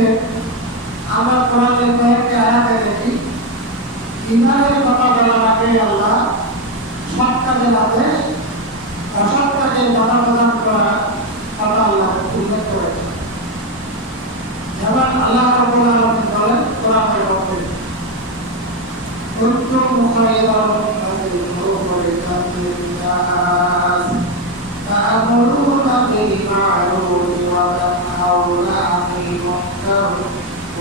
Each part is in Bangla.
হচ্ছে, আমরা কোরআনের কয়েকটি আয়াতে দেখি ইমানের কথা বলার আগে আল্লাহ সৎ কাজের আদেশ অসৎ কাজে বাধা প্রদান করার কথা আল্লাহ উল্লেখ করেছেন। যেমন আল্লাহ রবুল আলমিন বলেন, কোরআনের পক্ষে কুন্তুম মুখাইয়াল মুখাইয়াল মুখাইয়াল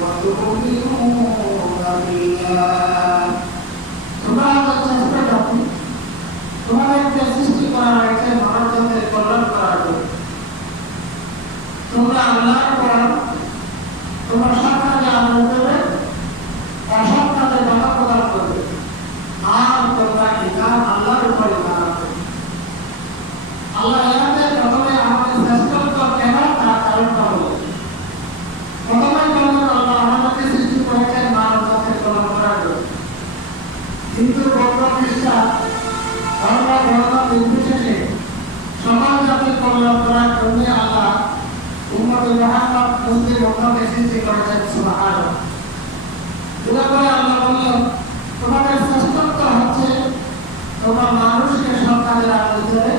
وتؤمنون بالله तुम्हारा तो बच्चा स्प्रेड अप तुम्हारा एक टेस्ट करा रहा है भारत में कॉलर करा दो तुम्हारा अल्लाह को কিন্তু বৌদ্ধ খ্রিস্টান ধর্ম ধর্ম নির্বিশেষে সমাজ জাতির কল্যাণ করার জন্য আল্লাহ উম্মতে মোহাম্মদ মুসলিম উম্মতকে সৃষ্টি করেছেন এবার করে আল্লাহ বললেন তোমাদের শ্রেষ্ঠত্ব হচ্ছে তোমরা মানুষকে সৎ কাজের আদেশ দেবে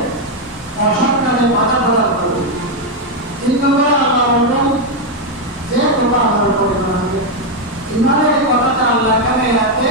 অসৎ কাজে বাধা প্রদান করবে তিন নম্বরে আল্লাহ বললেন, যে তোমরা আমার উপর ইমানের কথাটা আল্লাহ সৎ কাজের